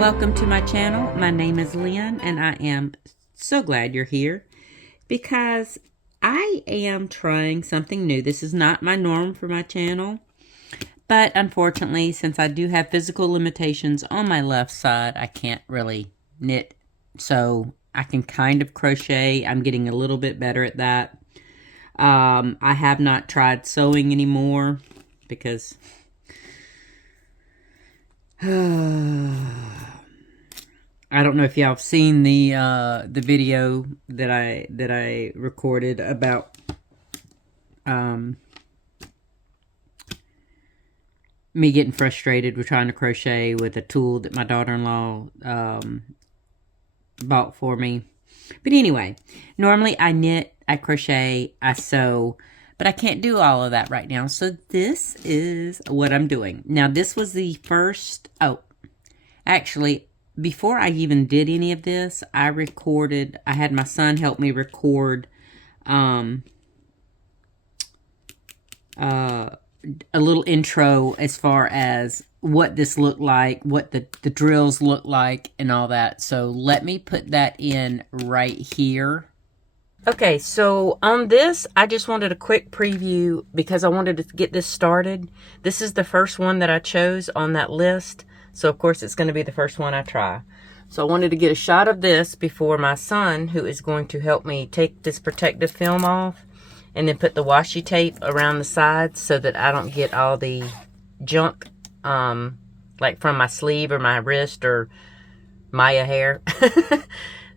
Welcome to my channel. My name is Lynn and I am so glad you're here because I am trying something new. This is not my norm for my channel, but unfortunately, since I do have physical limitations on my left side, I can't really knit, so I can kind of crochet. I'm getting a little bit better at that. I have not tried sewing anymore because I don't know if y'all have seen the video that I recorded about me getting frustrated with trying to crochet with a tool that my daughter-in-law bought for me. But anyway, normally I knit, I crochet, I sew, but I can't do all of that right now. So this is what I'm doing. Now this was the first, actually, before I even did any of this, I had my son help me record a little intro as far as what this looked like, what the drills look like, and all that. So let me put that in right here. Okay, so on this, I just wanted a quick preview because I wanted to get this started. This is the first one that I chose on that list. So, of course, it's going to be the first one I try. So, I wanted to get a shot of this before my son, who is going to help me take this protective film off and then put the washi tape around the sides so that I don't get all the junk, like from my sleeve or my wrist or Maya hair,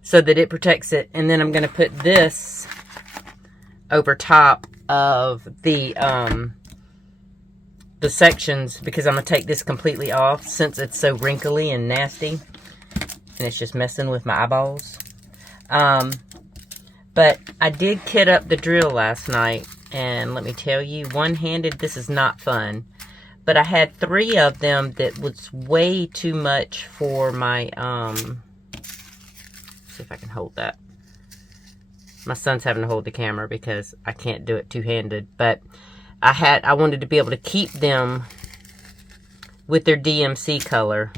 so that it protects it. And then I'm going to put this over top of the sections because I'm going to take this completely off since it's so wrinkly and nasty and it's just messing with my eyeballs. But I did kit up the drill last night, and let me tell you, one-handed, this is not fun. But I had 3 of them that was way too much for my, see if I can hold that. My son's having to hold the camera because I can't do it two-handed, but I wanted to be able to keep them with their DMC color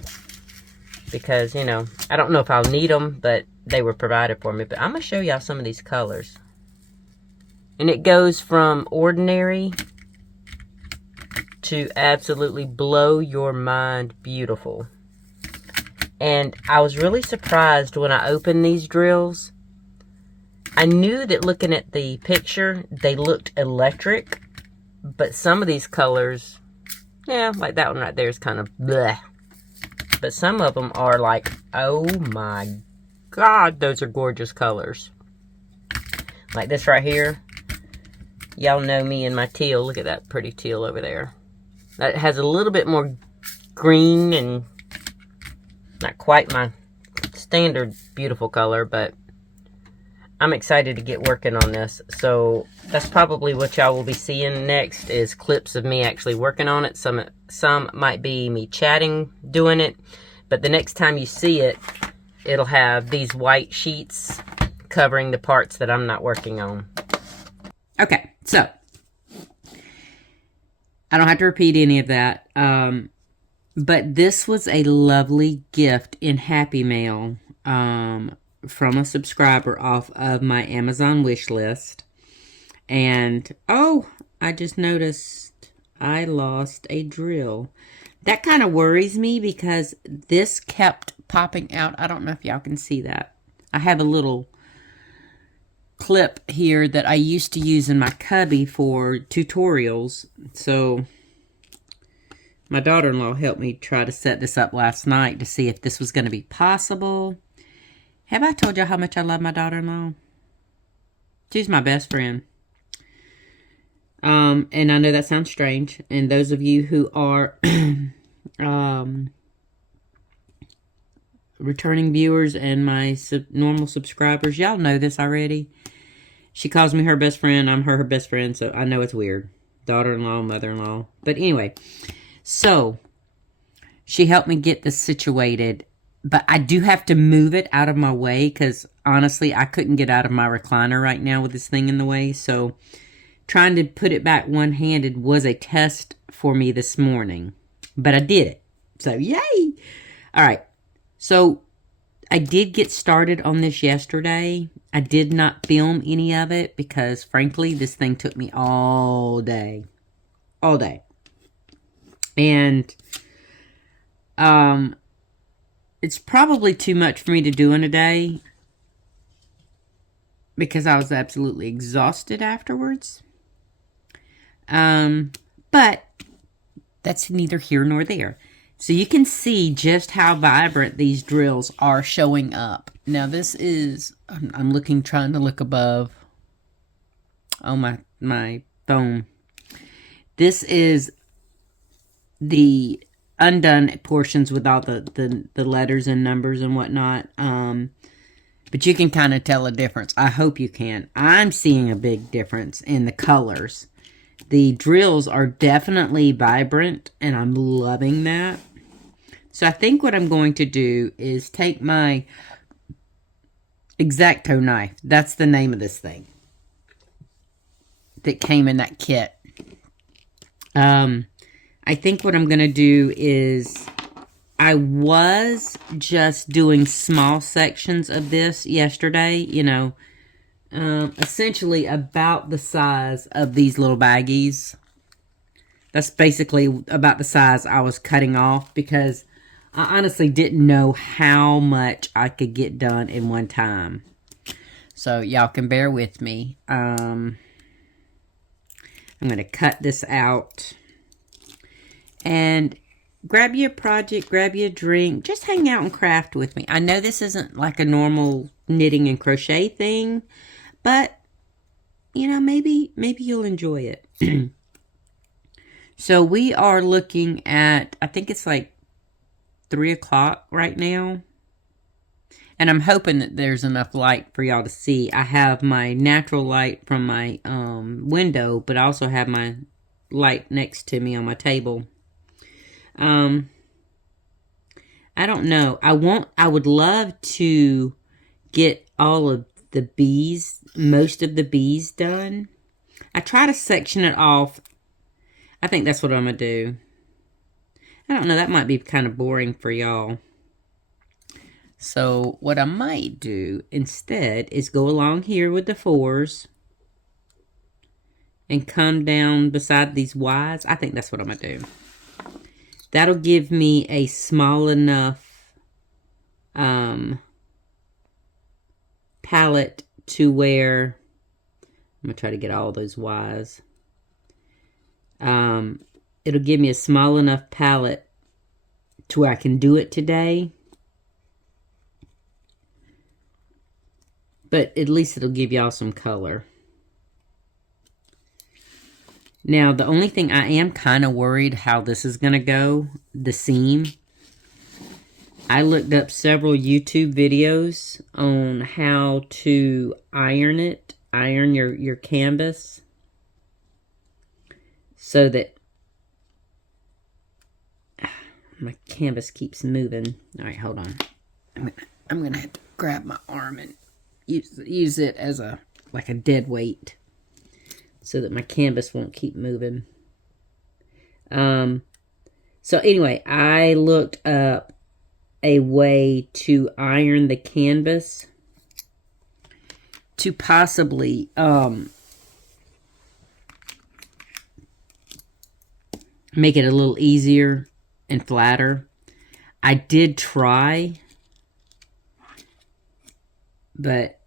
because, you know, I don't know if I'll need them, but they were provided for me. But I'm going to show y'all some of these colors. And it goes from ordinary to absolutely blow your mind beautiful. And I was really surprised when I opened these drills. I knew that looking at the picture, they looked electric. But some of these colors, yeah, like that one right there is kind of bleh. But some of them are like, oh my God, those are gorgeous colors. Like this right here. Y'all know me and my teal. Look at that pretty teal over there. That has a little bit more green and not quite my standard beautiful color, but I'm excited to get working on this. So that's probably what y'all will be seeing next is clips of me actually working on it. Some might be me chatting doing it, but the next time you see it, it'll have these white sheets covering the parts that I'm not working on. Okay, so I don't have to repeat any of that. But this was a lovely gift in Happy Mail from a subscriber off of my Amazon wish list. And, oh, I just noticed I lost a drill. That kind of worries me because this kept popping out. I don't know if y'all can see that. I have a little clip here that I used to use in my cubby for tutorials. So my daughter-in-law helped me try to set this up last night to see if this was going to be possible. Have I told you how much I love my daughter-in-law? She's my best friend. And I know that sounds strange. And those of you who are returning viewers and my normal subscribers, y'all know this already. She calls me her best friend. I'm her best friend, so I know it's weird. Daughter-in-law, mother-in-law. But anyway, so she helped me get this situated. But I do have to move it out of my way because, honestly, I couldn't get out of my recliner right now with this thing in the way. So trying to put it back one-handed was a test for me this morning. But I did it. So, yay! All right. So I did get started on this yesterday. I did not film any of it because, frankly, this thing took me all day. All day. And it's probably too much for me to do in a day because I was absolutely exhausted afterwards. But that's neither here nor there. So you can see just how vibrant these drills are showing up. Now this is, I'm looking, trying to look above. Oh, my phone. This is the undone portions with all the letters and numbers and whatnot. But you can kind of tell a difference. I hope you can. I'm seeing a big difference in the colors. The drills are definitely vibrant, and I'm loving that. So I think what I'm going to do is take my X-Acto knife. That's the name of this thing that came in that kit. I think what I'm going to do is, I was just doing small sections of this yesterday, you know, essentially about the size of these little baggies. That's basically about the size I was cutting off because I honestly didn't know how much I could get done in one time. So y'all can bear with me. I'm going to cut this out. And grab you a project, grab you a drink, just hang out and craft with me. I know this isn't like a normal knitting and crochet thing, but, you know, maybe you'll enjoy it. So we are looking at, I think it's like 3 o'clock right now. And I'm hoping that there's enough light for y'all to see. I have my natural light from my window, but I also have my light next to me on my table. I don't know. I would love to get all of the bees, most of the bees done. I try to section it off. I think that's what I'm going to do. I don't know. That might be kind of boring for y'all. So what I might do instead is go along here with the 4s and come down beside these Ys. I think that's what I'm going to do. That'll give me a small enough palette to where, I'm going to try to get all those Ys. It'll give me a small enough palette to where I can do it today. But at least it'll give y'all some color. Now, the only thing I am kind of worried how this is going to go, the seam. I looked up several YouTube videos on how to iron it, iron your canvas, so that my canvas keeps moving. All right, hold on. I'm gonna have to grab my arm and use it as like a dead weight, so that my canvas won't keep moving. So anyway, I looked up a way to iron the canvas to possibly make it a little easier and flatter. I did try, but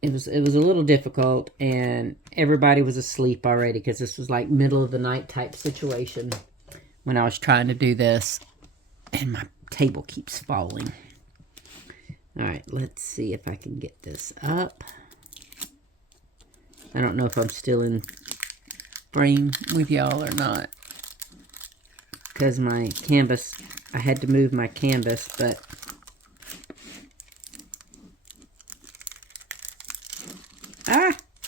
it was a little difficult, and everybody was asleep already because this was like middle of the night type situation when I was trying to do this, and my table keeps falling. All right, let's see if I can get this up. I don't know if I'm still in frame with y'all or not, because my canvas, I had to move my canvas, but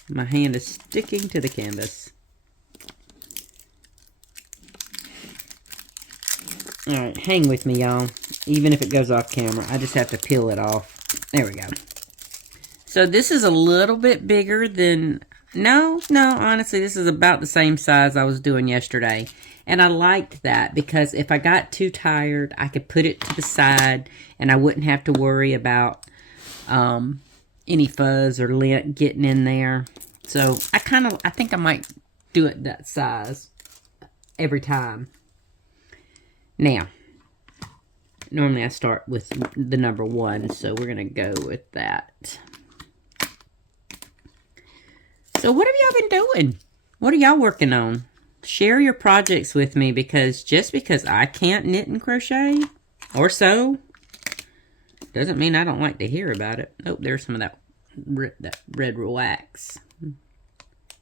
my hand is sticking to the canvas. Alright, hang with me, y'all. Even if it goes off camera, I just have to peel it off. There we go. So this is a little bit bigger than... No, honestly, this is about the same size I was doing yesterday. And I liked that because if I got too tired, I could put it to the side and I wouldn't have to worry about any fuzz or lint getting in there. So I think I might do it that size every time. Now, normally I start with the number 1, so we're going to go with that. So what have y'all been doing? What are y'all working on? Share your projects with me, because just because I can't knit and crochet or sew doesn't mean I don't like to hear about it. Oh, there's some of that red wax.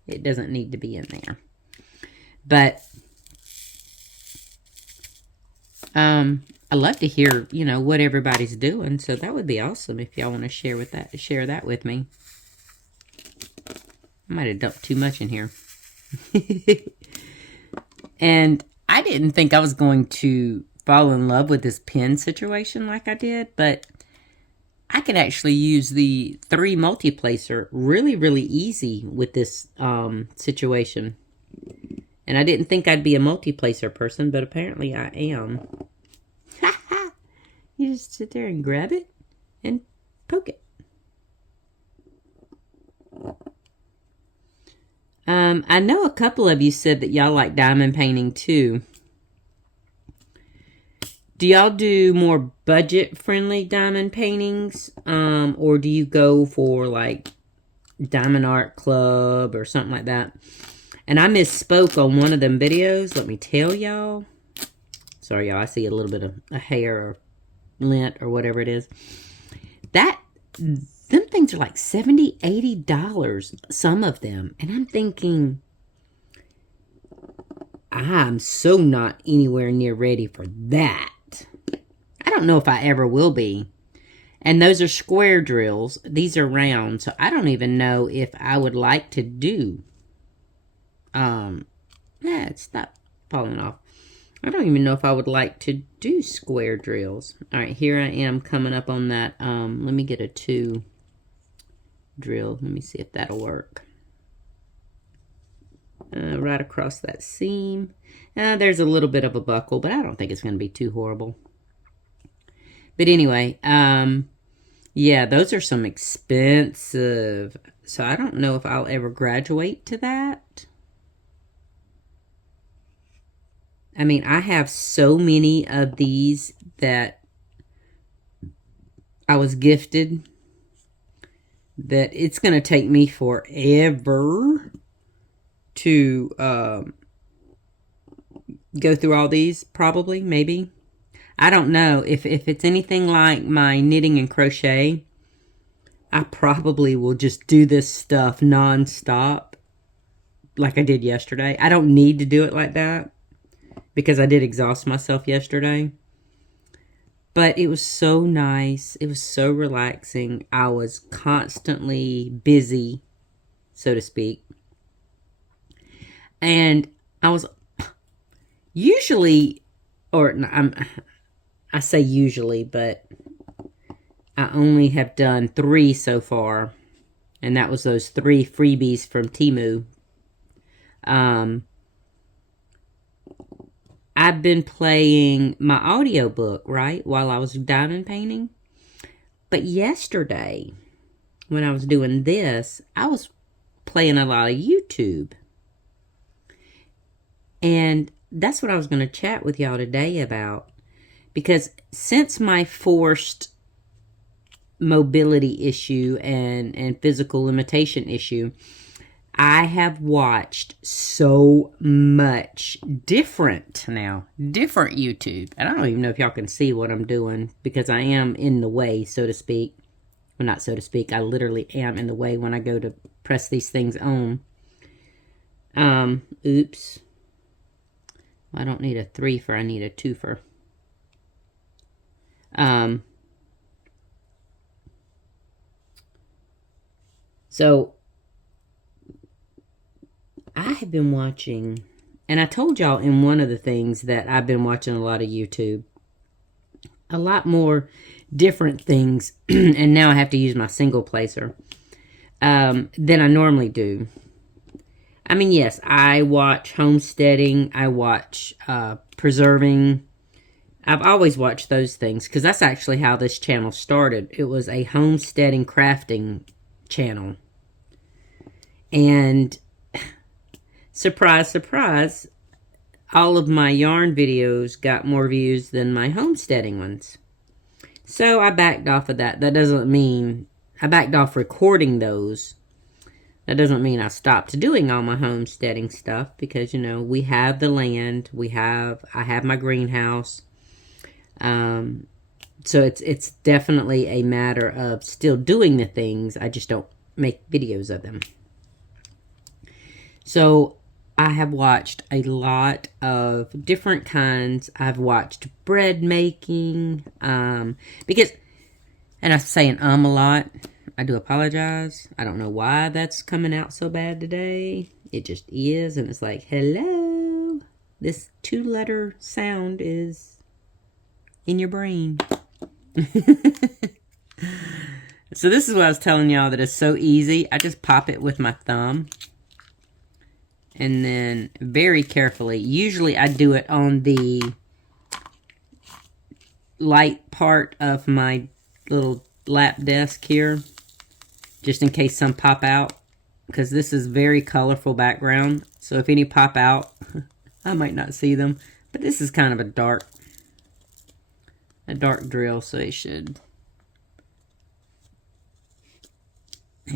It doesn't need to be in there. But I love to hear, you know, what everybody's doing. So that would be awesome if y'all want to share that with me. I might have dumped too much in here. And I didn't think I was going to fall in love with this pen situation like I did, but I can actually use the 3 multi-placer really, really easy with this situation. And I didn't think I'd be a multi-placer person, but apparently I am. You just sit there and grab it and poke it. I know a couple of you said that y'all like diamond painting too. Do y'all do more budget-friendly diamond paintings? Or do you go for like Diamond Art Club or something like that? And I misspoke on one of them videos. Let me tell y'all. Sorry, y'all. I see a little bit of a hair or lint or whatever it is. Them things are like $70, $80, some of them. And I'm thinking, I'm so not anywhere near ready for that. I don't know if I ever will be. And those are square drills. These are round. So I don't even know if I would like to do. It's not falling off. I don't even know if I would like to do square drills. All right, here I am coming up on that. Let me get a 2 drill. Let me see if that'll work. Right across that seam. There's a little bit of a buckle, but I don't think it's going to be too horrible. But anyway, yeah, those are some expensive. So I don't know if I'll ever graduate to that. I mean, I have so many of these that I was gifted that it's going to take me forever to go through all these, probably, maybe. I don't know. If it's anything like my knitting and crochet, I probably will just do this stuff non-stop like I did yesterday. I don't need to do it like that, because I did exhaust myself yesterday. But it was so nice. It was so relaxing. I was constantly busy, so to speak. And I was usually, I say usually, but I only have done 3 so far. And that was those 3 freebies from Temu. I've been playing my audiobook, right, while I was diamond painting. But yesterday, when I was doing this, I was playing a lot of YouTube. And that's what I was going to chat with y'all today about. Because since my forced mobility issue and physical limitation issue, I have watched so much different YouTube. And I don't even know if y'all can see what I'm doing, because I am in the way, so to speak. Well, not so to speak. I literally am in the way when I go to press these things on. Oops. I don't need a 3-fer. I need a 2-fer. So I have been watching, and I told y'all in one of the things that I've been watching a lot of YouTube. A lot more different things, and now I have to use my single placer, than I normally do. I mean, yes, I watch homesteading. I watch preserving. I've always watched those things because that's actually how this channel started. It was a homesteading crafting channel. And surprise, surprise, all of my yarn videos got more views than my homesteading ones. So I backed off of that. That doesn't mean I backed off recording those. That doesn't mean I stopped doing all my homesteading stuff because, you know, we have the land. I have my greenhouse. So it's definitely a matter of still doing the things. I just don't make videos of them. So I have watched a lot of different kinds. I've watched bread making, because, and I'm saying a lot. I do apologize. I don't know why that's coming out so bad today. It just is, and it's like, hello. This 2-letter sound is in your brain. So this is what I was telling y'all, that it's so easy. I just pop it with my thumb. And then very carefully, usually I do it on the light part of my little lap desk here, just in case some pop out, because this is very colorful background. So if any pop out, I might not see them. But this is kind of a dark drill, so it's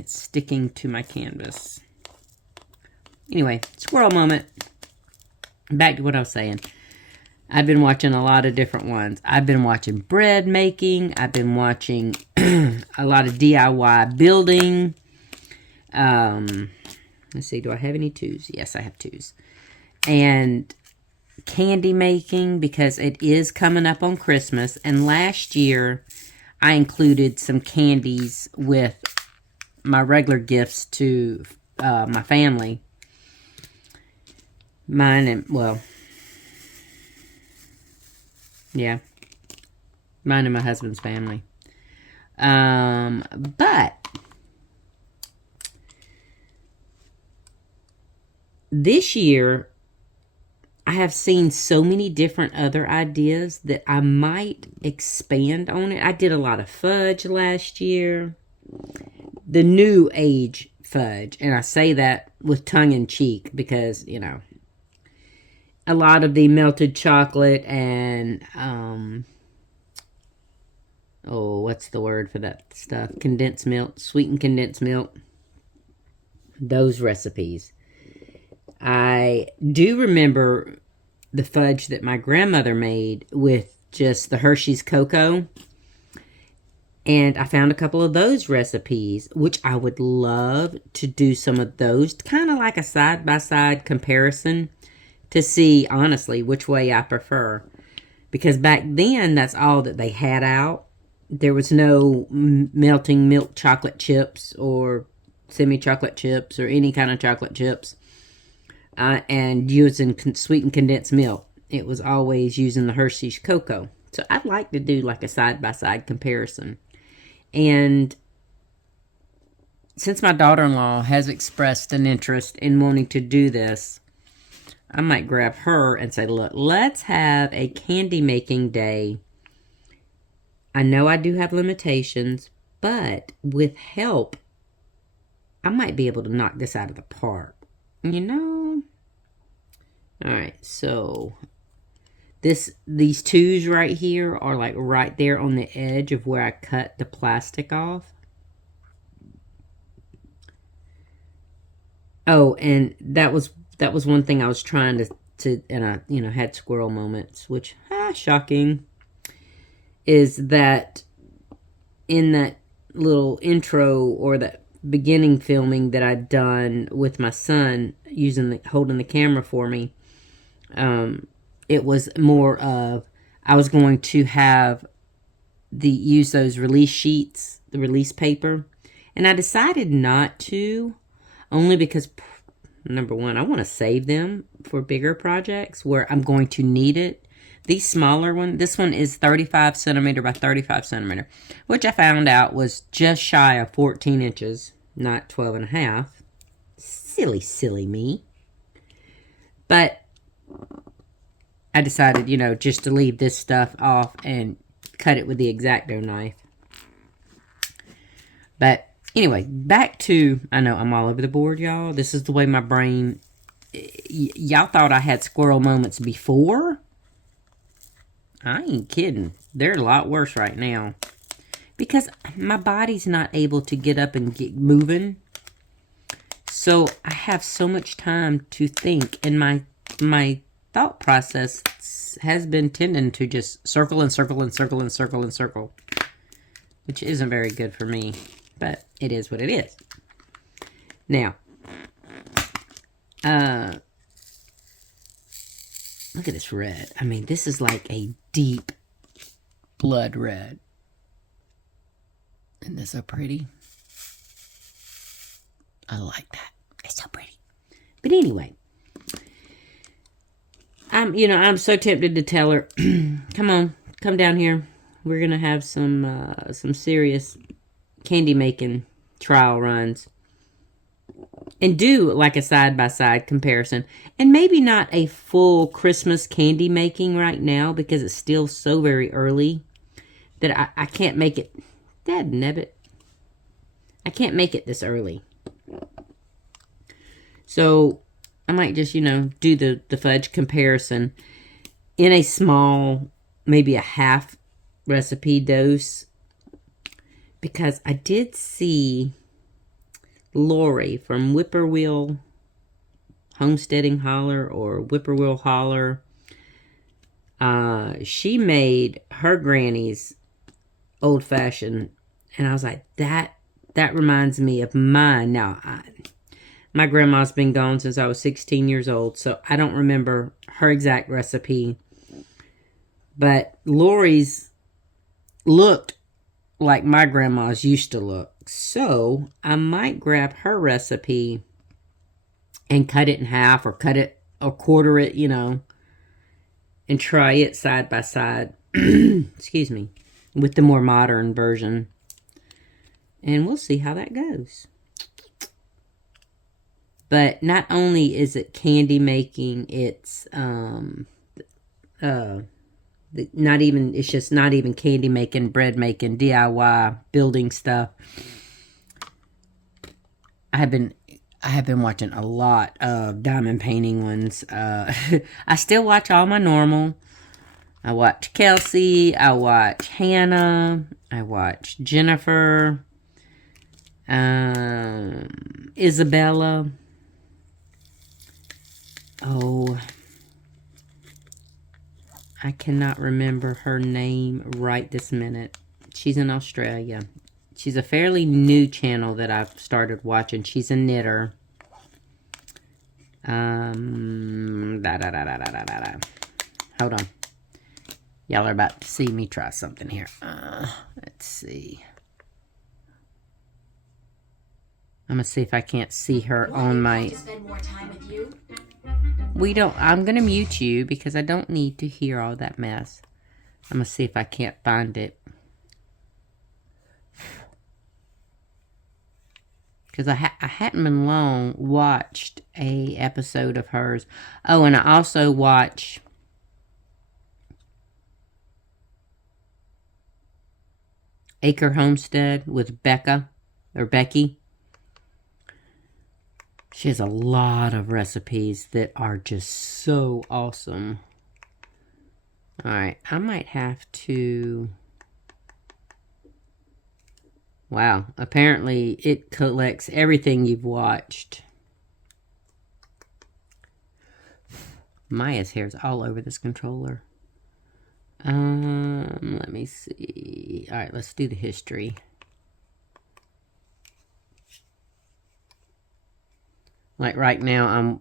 sticking to my canvas. Anyway, squirrel moment. Back to what I was saying. I've been watching a lot of different ones. I've been watching bread making. I've been watching a lot of DIY building. Let's see, do I have any twos? Yes, I have twos. And candy making, because it is coming up on Christmas. And last year, I included some candies with my regular gifts to my family. Mine and, well, yeah, mine and my husband's family. But this year, I have seen so many different other ideas that I might expand on it. I did a lot of fudge last year. The new age fudge. And I say that with tongue in cheek because, you know, a lot of the melted chocolate and, what's the word for that stuff? Condensed milk, sweetened condensed milk. Those recipes. I do remember the fudge that my grandmother made with just the Hershey's cocoa. And I found a couple of those recipes, which I would love to do some of those, kind of like a side-by-side comparison to see, honestly, which way I prefer. Because back then, that's all that they had out. There was no melting milk chocolate chips or semi-chocolate chips or any kind of chocolate chips. And using sweetened condensed milk. It was always using the Hershey's cocoa. So I'd like to do like a side-by-side comparison. And since my daughter-in-law has expressed an interest in wanting to do this, I might grab her and say, look, let's have a candy making day. I know I do have limitations, but with help, I might be able to knock this out of the park. You know? Alright, so these twos right here are like right there on the edge of where I cut the plastic off. Oh, and that was one thing I was trying to and I, you know, had squirrel moments, which, shocking, is that in that little intro or that beginning filming that I'd done with my son holding the camera for me, it was more of, I was going to have use those release sheets, the release paper, and I decided not to, only because, number one, I want to save them for bigger projects where I'm going to need it. These smaller ones, this one is 35 centimeter by 35 centimeter, which I found out was just shy of 14 inches, not 12 and a half. Silly, silly me. But I decided, you know, just to leave this stuff off and cut it with the X-Acto knife. But anyway, back to, I know I'm all over the board, y'all. This is the way my brain, y'all thought I had squirrel moments before? I ain't kidding. They're a lot worse right now. Because my body's not able to get up and get moving. So I have so much time to think. And my thought process has been tending to just circle and circle and circle and circle and circle. Which isn't very good for me. But it is what it is. Now. Look at this red. I mean, this is like a deep blood red. Isn't this so pretty? I like that. It's so pretty. But anyway, I'm so tempted to tell her, come on, come down here. We're gonna have some serious candy making trial runs, and do like a side-by-side comparison. And maybe not a full Christmas candy making right now because it's still so very early that I can't make it. Dadnabbit. I can't make it this early. So I might just, do the fudge comparison in a small, maybe a half recipe dose. Because I did see Lori from Whippoorwill Homesteading Holler or Whippoorwill Holler. She made her granny's old-fashioned, and I was like, that reminds me of mine. Now, my grandma's been gone since I was 16 years old, so I don't remember her exact recipe. But Lori's looked like my grandma's used to look. So I might grab her recipe and cut it in half or cut it or quarter it, and try it side by side. Excuse me. With the more modern version. And we'll see how that goes. But not only is it candy making, it's it's just not even candy making, bread making, DIY, building stuff. I have been watching a lot of diamond painting ones. I still watch all my normal. I watch Kelsey. I watch Hannah. I watch Jennifer. Isabella. Oh, I cannot remember her name right this minute. She's in Australia. She's a fairly new channel that I've started watching. She's a knitter. Hold on. Y'all are about to see me try something here. Let's see. I'm going to see if I can't see her on my... I'm going to mute you because I don't need to hear all that mess. I'm going to see if I can't find it. Because I hadn't been long watched a episode of hers. Oh, and I also watch... Acre Homestead with Becky. She has a lot of recipes that are just so awesome. Alright, I might have to... Wow, apparently it collects everything you've watched. Maya's hair's all over this controller. Let me see. Alright, let's do the history. Like right now,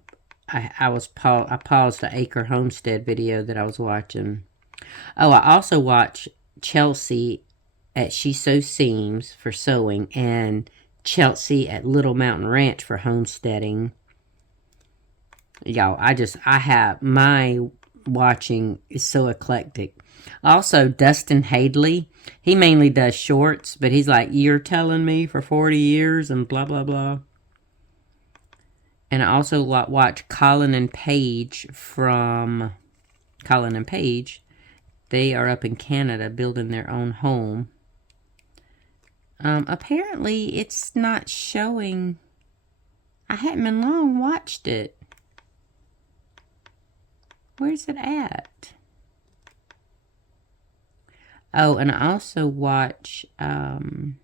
I paused the Acre Homestead video that I was watching. Oh, I also watch Chelsea at She Sews Seams for sewing, and Chelsea at Little Mountain Ranch for homesteading. Y'all, I have my watching is so eclectic. Also, Dustin Hadley, he mainly does shorts, but he's like, you're telling me for 40 years and blah, blah, blah. And I also watch Colin and Paige from Colin and Paige. They are up in Canada building their own home. Apparently, it's not showing. I hadn't been long watched it. Where's it at? Oh, and I also watch The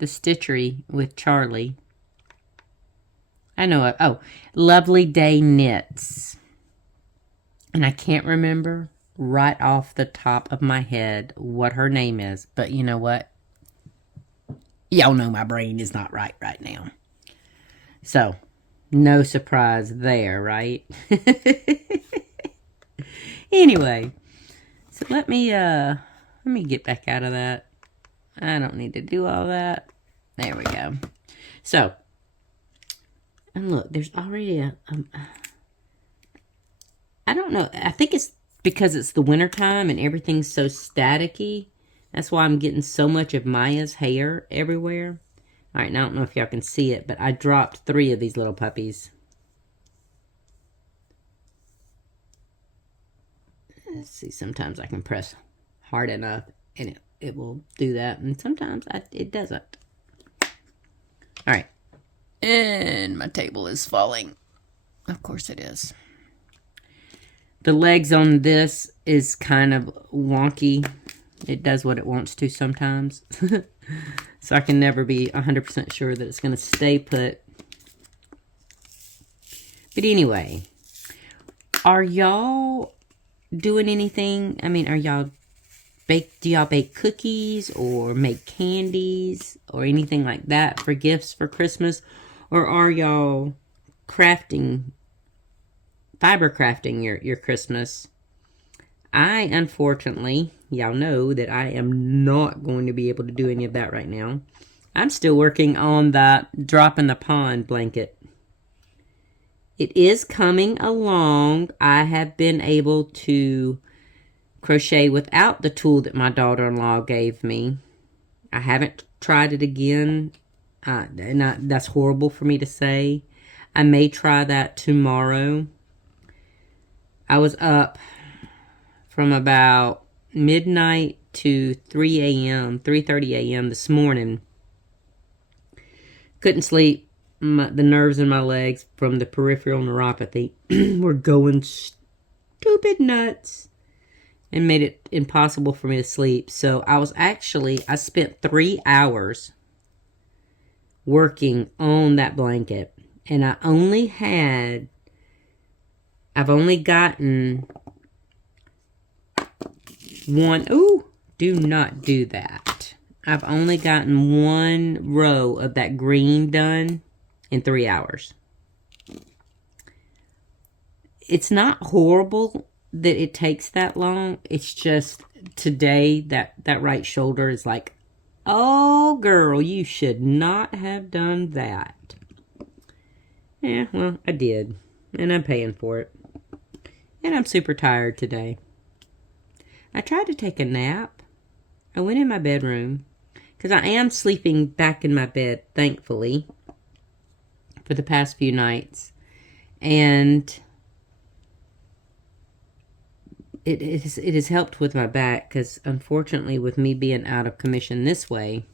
Stitchery with Charlie. I know it. Oh, Lovely Day Knits. And I can't remember right off the top of my head what her name is. But you know what? Y'all know my brain is not right now. So, no surprise there, right? Anyway, so let me get back out of that. I don't need to do all that. There we go. So, and look, there's already a I don't know. I think it's because it's the wintertime and everything's so staticky. That's why I'm getting so much of Maya's hair everywhere. All right, now I don't know if y'all can see it, but I dropped 3 of these little puppies. Let's see, sometimes I can press hard enough and it will do that. And sometimes it doesn't. All right. And my table is falling. Of course it is. The legs on this is kind of wonky. It does what it wants to sometimes. So I can never be 100% sure that it's going to stay put. But anyway, are y'all doing anything? I mean, do y'all bake cookies or make candies or anything like that for gifts for Christmas? Or are y'all fiber crafting your Christmas? I, unfortunately, y'all know that I am not going to be able to do any of that right now. I'm still working on that Drop in the Pond blanket. It is coming along. I have been able to crochet without the tool that my daughter-in-law gave me. I haven't tried it again. That's horrible for me to say. I may try that tomorrow. I was up from about midnight to 3 a.m., 3:30 a.m. this morning. Couldn't sleep. The nerves in my legs from the peripheral neuropathy were going stupid nuts and made it impossible for me to sleep. So I spent 3 hours working on that blanket. And I've only gotten one. Ooh, do not do that. I've only gotten 1 row of that green done in 3 hours. It's not horrible that it takes that long. It's just today that right shoulder is like, oh girl, you should not have done that. Yeah, well, I did. And I'm paying for it. And I'm super tired today. I tried to take a nap. I went in my bedroom. Because I am sleeping back in my bed, thankfully. For the past few nights. And it has helped with my back. Because unfortunately, with me being out of commission this way,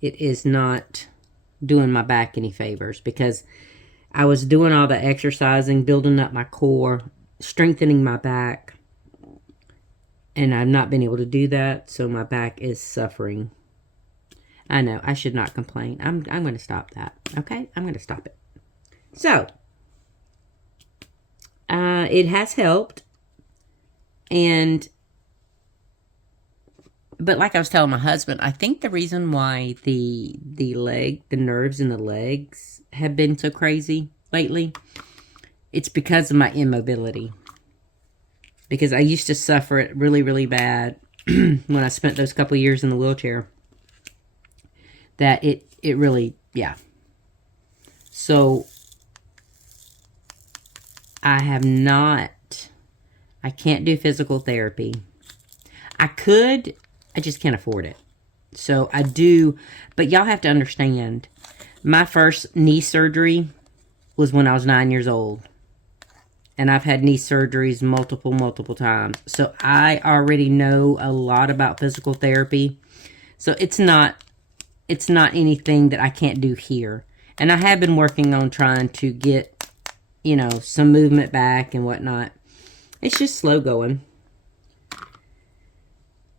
it is not doing my back any favors. Because I was doing all the exercising, building up my core, strengthening my back. And I've not been able to do that, so my back is suffering. I know, I should not complain. I'm going to stop that, okay? I'm going to stop it. So, it has helped. But like I was telling my husband, I think the reason why the nerves in the legs have been so crazy lately, it's because of my immobility. Because I used to suffer it really, really bad when I spent those couple years in the wheelchair. That it really, yeah. So, I can't do physical therapy. I could, I just can't afford it. So, I do, but y'all have to understand, My first knee surgery was when I was 9 years old. And I've had knee surgeries multiple times. So I already know a lot about physical therapy. So it's not anything that I can't do here. And I have been working on trying to get, you know, some movement back and whatnot. It's just slow going.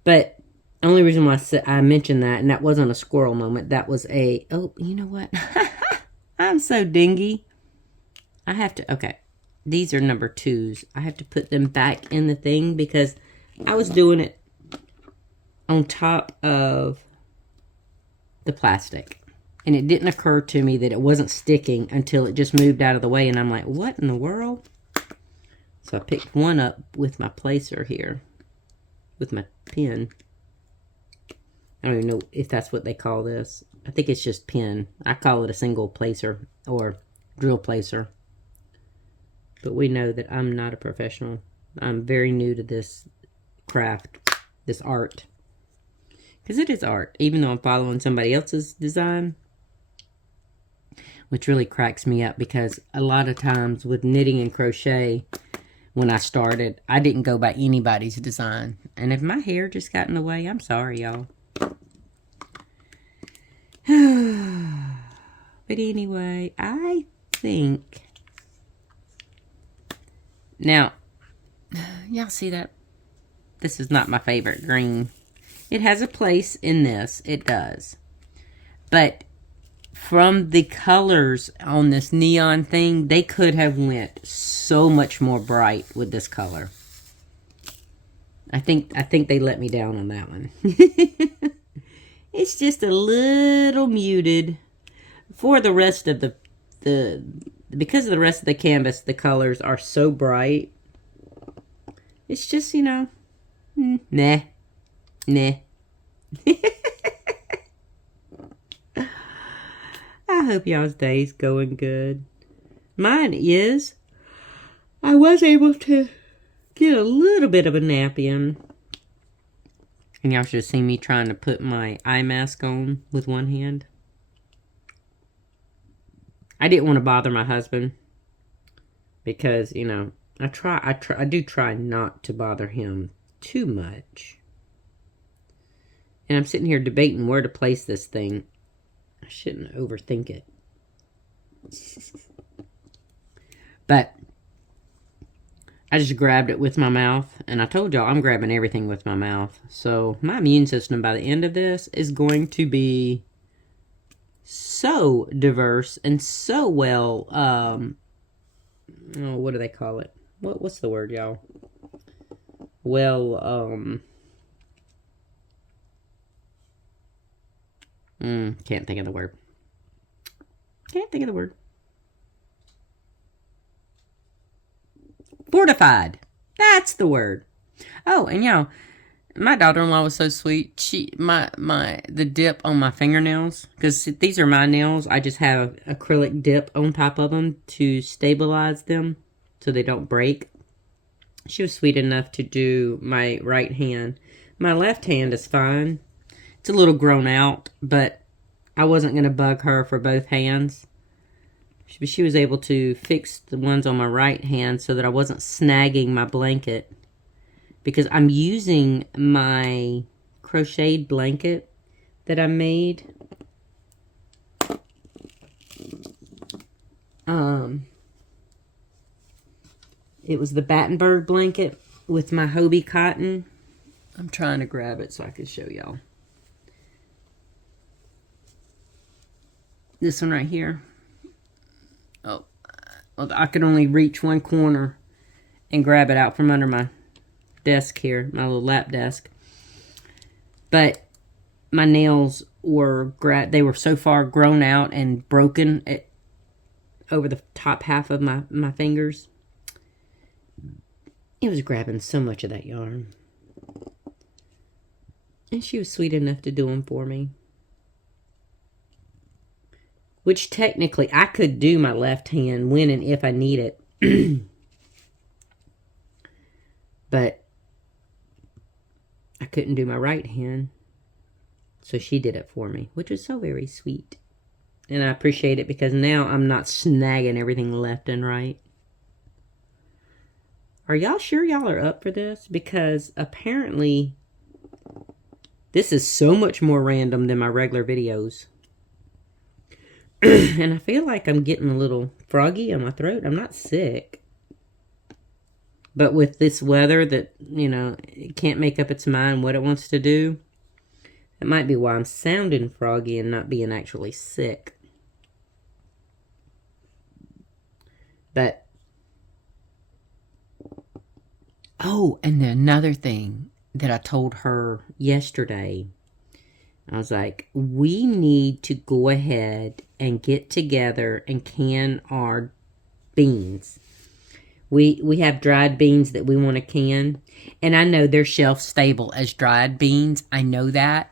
But the only reason why I mentioned that, and that wasn't a squirrel moment, that was a, oh, you know what? I'm so dingy. I have to, okay. These are number 2s. I have to put them back in the thing because I was doing it on top of the plastic. And it didn't occur to me that it wasn't sticking until it just moved out of the way. And I'm like, what in the world? So I picked one up with my placer here. With my pin. I don't even know if that's what they call this. I think it's just pin. I call it a single placer or drill placer. But we know that I'm not a professional. I'm very new to this craft, this art. Because it is art, even though I'm following somebody else's design. Which really cracks me up because a lot of times with knitting and crochet, when I started, I didn't go by anybody's design. And if my hair just got in the way, I'm sorry, y'all. But anyway, I think... Now, y'all see that? This is not my favorite green. It has a place in this. It does. But from the colors on this neon thing, they could have went so much more bright with this color. I think they let me down on that one. It's just a little muted. For the rest of because of the rest of the canvas, the colors are so bright. It's just, you know, nah. I hope y'all's day's going good. Mine is. I was able to get a little bit of a nap in. And y'all should have seen me trying to put my eye mask on with one hand. I didn't want to bother my husband because, you know, I do try not to bother him too much. And I'm sitting here debating where to place this thing. I shouldn't overthink it. But I just grabbed it with my mouth. And I told y'all I'm grabbing everything with my mouth. So my immune system by the end of this is going to be so diverse and so well, what do they call it? What's the word, y'all? Well, can't think of the word. Fortified. That's the word. Oh, and y'all, my daughter-in-law was so sweet. The dip on my fingernails, because these are my nails, I just have acrylic dip on top of them to stabilize them so they don't break. She was sweet enough to do my right hand. My left hand is fine. It's a little grown out, but I wasn't going to bug her for both hands. She was able to fix the ones on my right hand so that I wasn't snagging my blanket. Because I'm using my crocheted blanket that I made. It was the Battenberg blanket with my Hobie cotton. I'm trying to grab it so I can show y'all. This one right here. Oh, well, I could only reach one corner and grab it out from under my desk here, my little lap desk. But my nails were they were so far grown out and broken over the top half of my fingers. It was grabbing so much of that yarn. And she was sweet enough to do them for me. Which technically I could do my left hand when and if I need it. But I couldn't do my right hand. So she did it for me, which was so very sweet. And I appreciate it because now I'm not snagging everything left and right. Are y'all sure y'all are up for this? Because apparently this is so much more random than my regular videos. And I feel like I'm getting a little froggy on my throat. I'm not sick. But with this weather that, you know, it can't make up its mind what it wants to do, that might be why I'm sounding froggy and not being actually sick. But, oh, and another thing that I told her yesterday, I was like, we need to go ahead and get together and can our beans. We have dried beans that we want to can. And I know they're shelf stable as dried beans. I know that.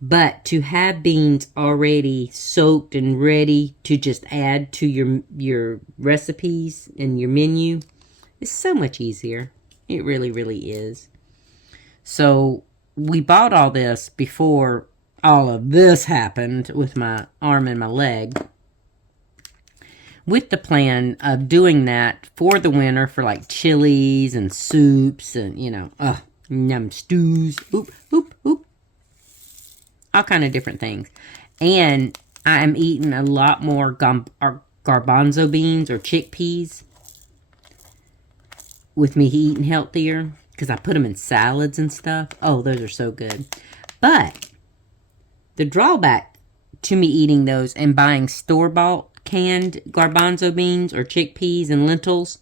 But to have beans already soaked and ready to just add to your recipes and your menu is so much easier. It really, really is. So we bought all this before all of this happened with my arm and my leg, with the plan of doing that for the winter for like chilies and soups and, you know, yum stews, all kind of different things. And I'm eating a lot more garbanzo beans or chickpeas with me eating healthier because I put them in salads and stuff. Oh, those are so good. But the drawback to me eating those and buying store-bought canned garbanzo beans or chickpeas and lentils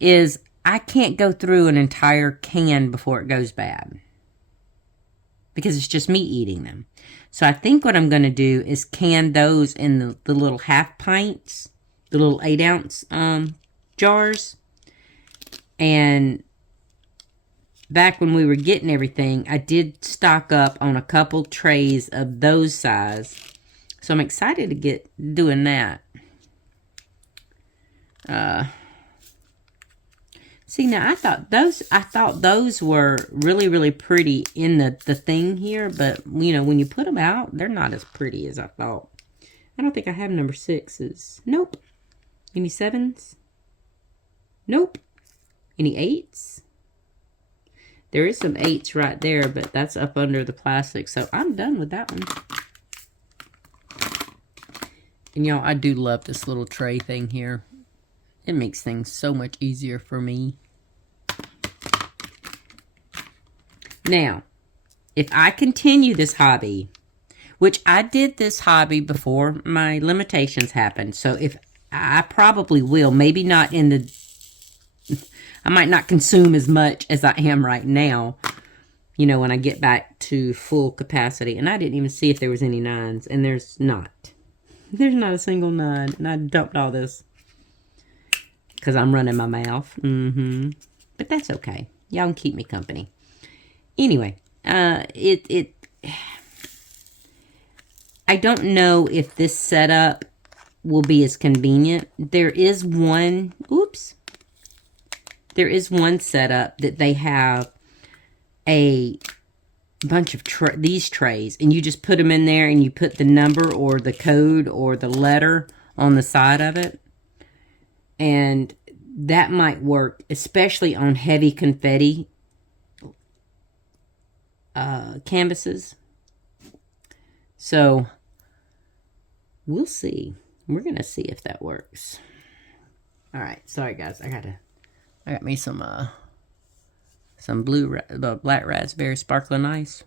is I can't go through an entire can before it goes bad. Because it's just me eating them. So I think what I'm going to do is can those in the little half pints, the little 8-ounce jars. And back when we were getting everything, I did stock up on a couple trays of those size. So I'm excited to get doing that. See, now I thought those were really, really pretty in the thing here, but you know, when you put them out, they're not as pretty as I thought. I don't think I have number 6s. Nope. Any 7s? Nope. Any 8s? There is some 8s right there, but that's up under the plastic, so I'm done with that one. And y'all, I do love this little tray thing here. It makes things so much easier for me. Now, if I continue this hobby, which I did this hobby before my limitations happened, so if I probably will, maybe not in the, I might not consume as much as I am right now, you know, when I get back to full capacity. And I didn't even see if there was any 9s, and there's not. There's not a single 9, and I dumped all this because I'm running my mouth. But that's okay. Y'all can keep me company. Anyway, I don't know if this setup will be as convenient. There is one setup that they have a bunch of these trays, and you just put them in there and you put the number or the code or the letter on the side of it. And that might work, especially on heavy confetti canvases. So we'll see. We're gonna see if that works. All right, sorry guys, I got me some black raspberry sparkling ice.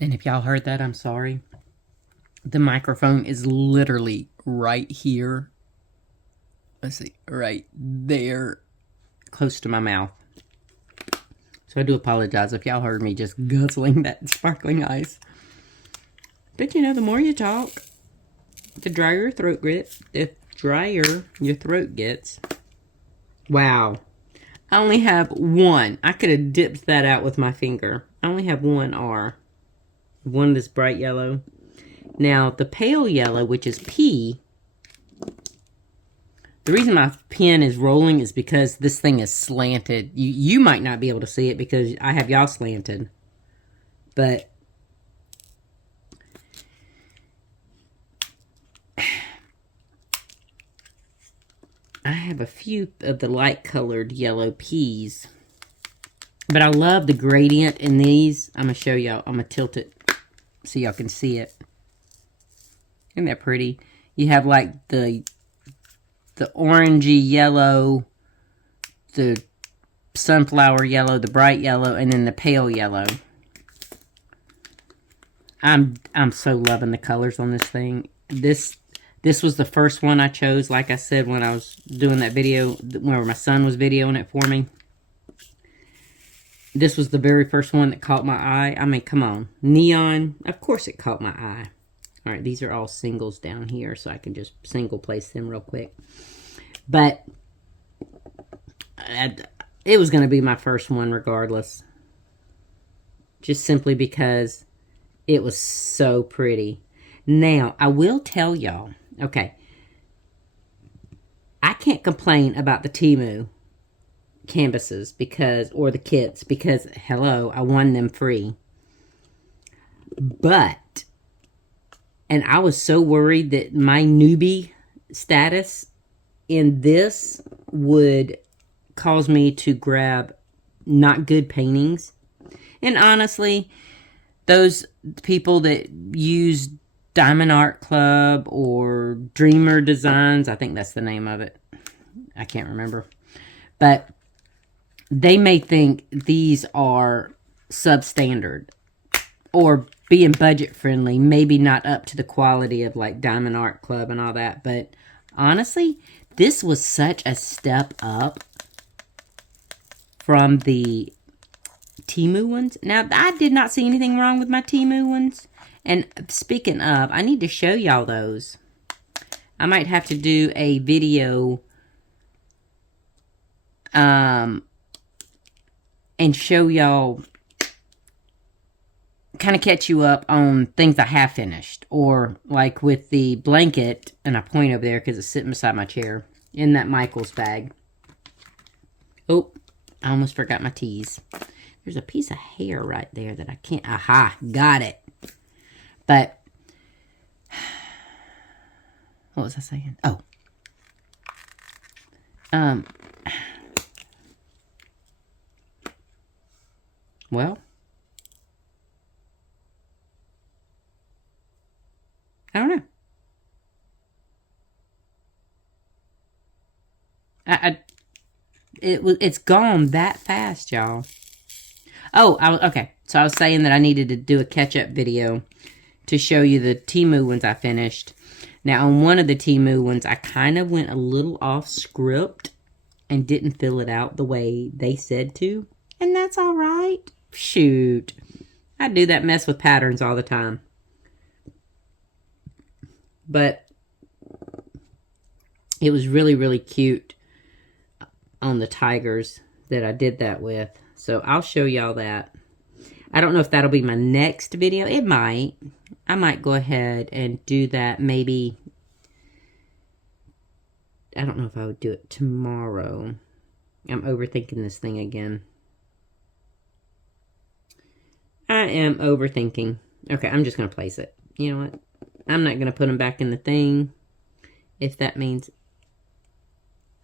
And if y'all heard that, I'm sorry. The microphone is literally right here. Let's see, right there, close to my mouth. So I do apologize if y'all heard me just guzzling that sparkling ice. But you know, the more you talk, the drier your throat gets. The drier your throat gets. Wow. I only have one. I could have dipped that out with my finger. I only have one R. One that's bright yellow. Now, the pale yellow, which is P, the reason my pen is rolling is because this thing is slanted. You might not be able to see it because I have y'all slanted. But I have a few of the light colored yellow peas. But I love the gradient in these. I'm going to show y'all. I'm going to tilt it so y'all can see it. Isn't that pretty? You have like the orangey yellow, the sunflower yellow, the bright yellow, and then the pale yellow. I'm so loving the colors on this thing. This was the first one I chose, like I said, when I was doing that video where my son was videoing it for me. This was the very first one that caught my eye. I mean, come on. Neon. Of course it caught my eye. All right, these are all singles down here, so I can just single place them real quick. But it was going to be my first one regardless. Just simply because it was so pretty. Now, I will tell y'all, okay, I can't complain about the Temu canvases because, or the kits, because, hello, I won them free. But, and I was so worried that my newbie status in this would cause me to grab not good paintings. And honestly, those people that use Diamond Art Club or Dreamer Designs, I think that's the name of it. I can't remember. But they may think these are substandard or being budget friendly, maybe not up to the quality of like Diamond Art Club and all that. But honestly, this was such a step up from the Temu ones. Now, I did not see anything wrong with my Temu ones. And speaking of, I need to show y'all those. I might have to do a video and show y'all, kind of catch you up on things I have finished. Or like with the blanket, and I point over there because it's sitting beside my chair, in that Michaels bag. Oh, I almost forgot my teas. There's a piece of hair right there that I can't, aha, got it. But, what was I saying? Oh. Well, I don't know. It's gone that fast, y'all. Oh, okay. So I was saying that I needed to do a catch-up video to show you the Temu ones I finished. Now, on one of the Temu ones, I kind of went a little off script and didn't fill it out the way they said to. And that's all right. Shoot. I do that mess with patterns all the time. But it was really, really cute on the tigers that I did that with. So I'll show y'all that. I don't know if that'll be my next video. It might. I might go ahead and do that maybe. I don't know if I would do it tomorrow. I'm overthinking this thing again. I am overthinking. Okay, I'm just going to place it. You know what? I'm not going to put them back in the thing. If that means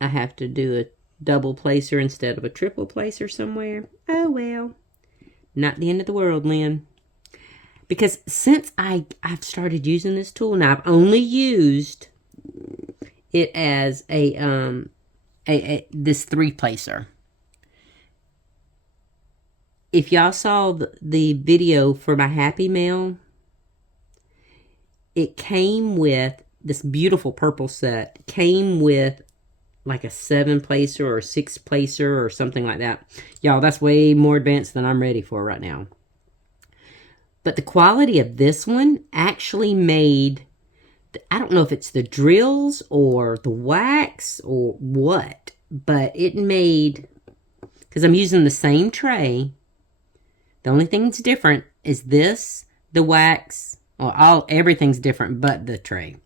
I have to do a double placer instead of a triple placer somewhere. Oh, well. Not the end of the world, Lynn. Because since I've started using this tool, now I've only used it as this 3-placer. If y'all saw the video for my Happy Mail, it came with this beautiful purple set. Came with like a 7-placer or a 6-placer or something like that. Y'all, that's way more advanced than I'm ready for right now. But the quality of this one actually made, I don't know if it's the drills or the wax or what, but it made, because I'm using the same tray. The only thing that's different is this, the wax, or everything's different but the tray.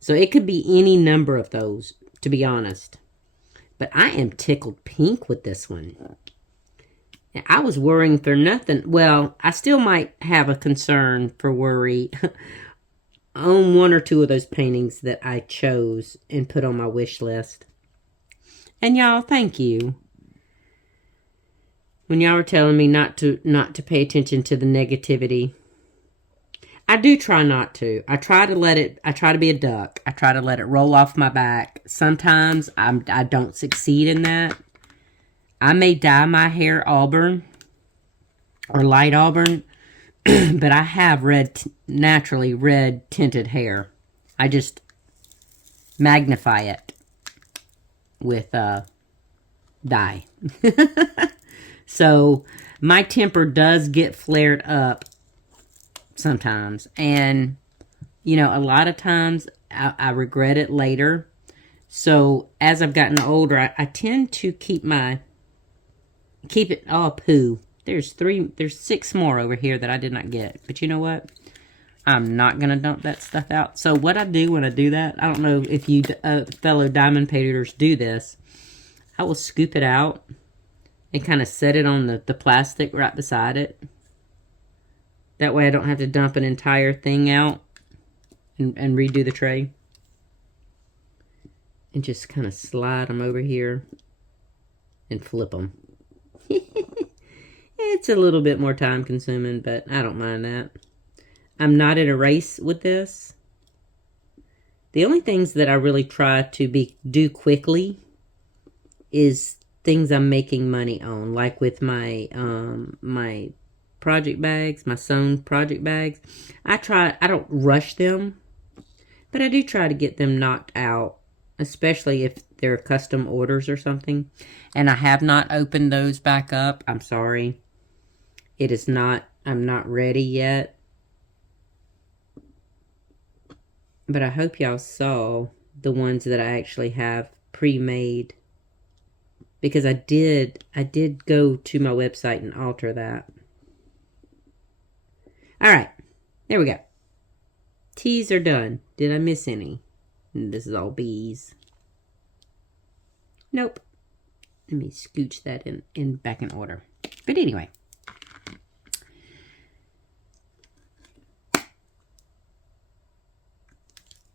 So it could be any number of those, to be honest. But I am tickled pink with this one. I was worrying for nothing. Well, I still might have a concern for worry on one or two of those paintings that I chose and put on my wish list. And y'all, thank you. When y'all were telling me not to pay attention to the negativity, I do try not to. I try to be a duck. I try to let it roll off my back. Sometimes I don't succeed in that. I may dye my hair auburn or light auburn, but I have naturally red tinted hair. I just magnify it with dye. So my temper does get flared up sometimes. And, you know, a lot of times I regret it later. So as I've gotten older, I tend to keep it all poo. There's 6 more over here that I did not get. But you know what? I'm not going to dump that stuff out. So what I do when I do that, I don't know if you fellow diamond painters do this. I will scoop it out and kind of set it on the plastic right beside it. That way I don't have to dump an entire thing out and redo the tray. And just kind of slide them over here and flip them. It's a little bit more time consuming, but I don't mind that. I'm not in a race with this. The only things that I really try to do quickly is things I'm making money on, like with my my project bags, my sewn project bags. I don't rush them, but I do try to get them knocked out, especially if they're custom orders or something. And I have not opened those back up. I'm sorry. I'm not ready yet. But I hope y'all saw the ones that I actually have pre-made. Because I did go to my website and alter that. Alright, there we go. T's are done. Did I miss any? This is all B's. Nope. Let me scooch that in back in order. But anyway.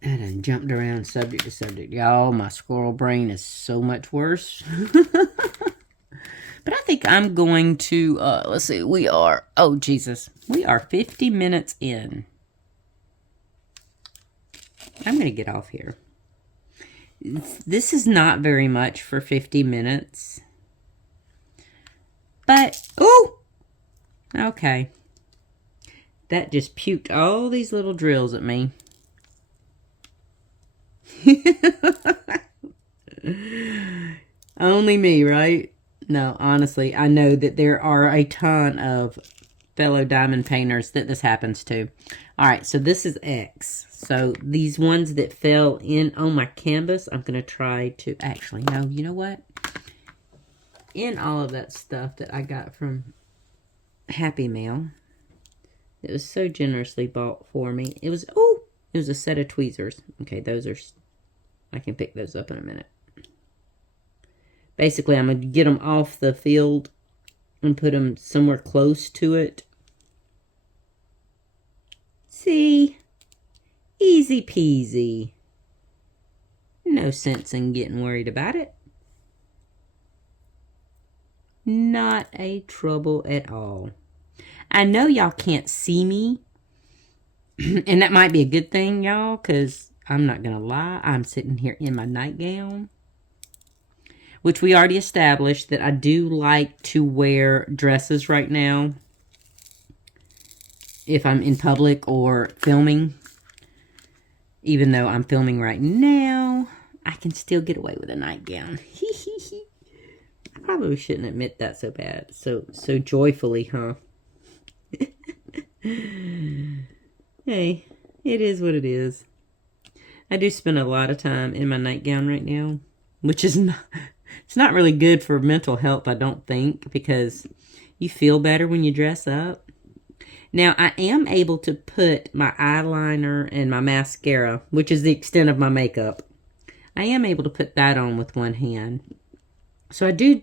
I done jumped around subject to subject. Y'all, my squirrel brain is so much worse. But I think I'm going to, let's see, we are 50 minutes in. I'm going to get off here. This is not very much for 50 minutes. But, ooh! Okay. That just puked all these little drills at me. Only me, right? No, honestly, I know that there are a ton of fellow diamond painters that this happens to. Alright, so this is X. So these ones that fell in on my canvas, I'm going to try to actually, no, you know what? In all of that stuff that I got from Happy Mail, it was so generously bought for me. It was a set of tweezers. Okay, those are, I can pick those up in a minute. Basically, I'm going to get them off the field and put them somewhere close to it. See? Easy peasy. No sense in getting worried about it. Not a trouble at all. I know y'all can't see me. And that might be a good thing, y'all, because I'm not going to lie. I'm sitting here in my nightgown. Which we already established that I do like to wear dresses right now. If I'm in public or filming. Even though I'm filming right now, I can still get away with a nightgown. I probably shouldn't admit that so bad. So joyfully, huh? Hey, it is what it is. I do spend a lot of time in my nightgown right now. Which is not... It's not really good for mental health, I don't think, because you feel better when you dress up. Now, I am able to put my eyeliner and my mascara, which is the extent of my makeup. I am able to put that on with one hand. So I do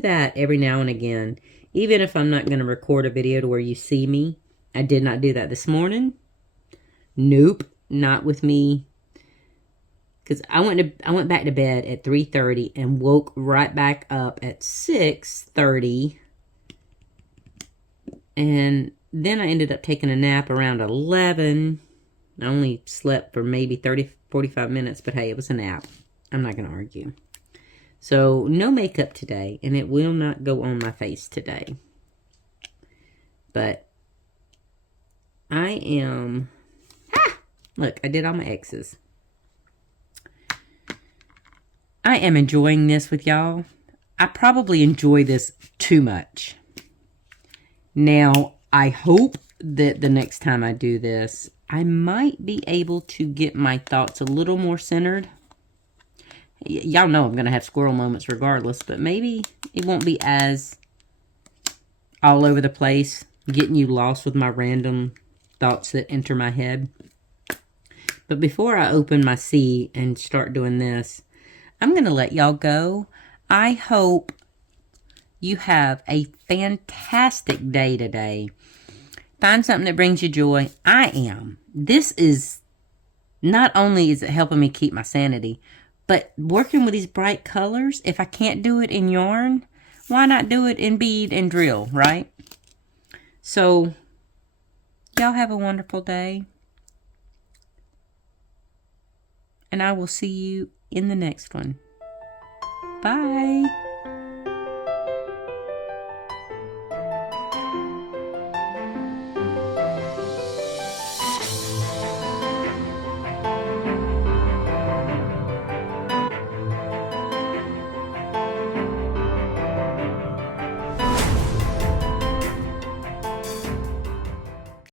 that every now and again Even if I'm not going to record a video to where you see me, I did not do that this morning. Nope, not with me. Because I went back to bed at 3:30 and woke right back up at 6:30. And then I ended up taking a nap around 11. I only slept for maybe 45 minutes, but hey, it was a nap. I'm not going to argue. So, no makeup today, and it will not go on my face today. But I am... Look, I did all my X's. I am enjoying this with y'all. I probably enjoy this too much. Now, I hope that the next time I do this, I might be able to get my thoughts a little more centered. Y'all know I'm going to have squirrel moments regardless, but maybe it won't be as all over the place, getting you lost with my random thoughts that enter my head. But before I open my C and start doing this, I'm going to let y'all go. I hope you have a fantastic day today. Find something that brings you joy. I am. This is, not only is it helping me keep my sanity, but working with these bright colors, if I can't do it in yarn, why not do it in bead and drill, right? So, y'all have a wonderful day. And I will see you in the next one. Bye.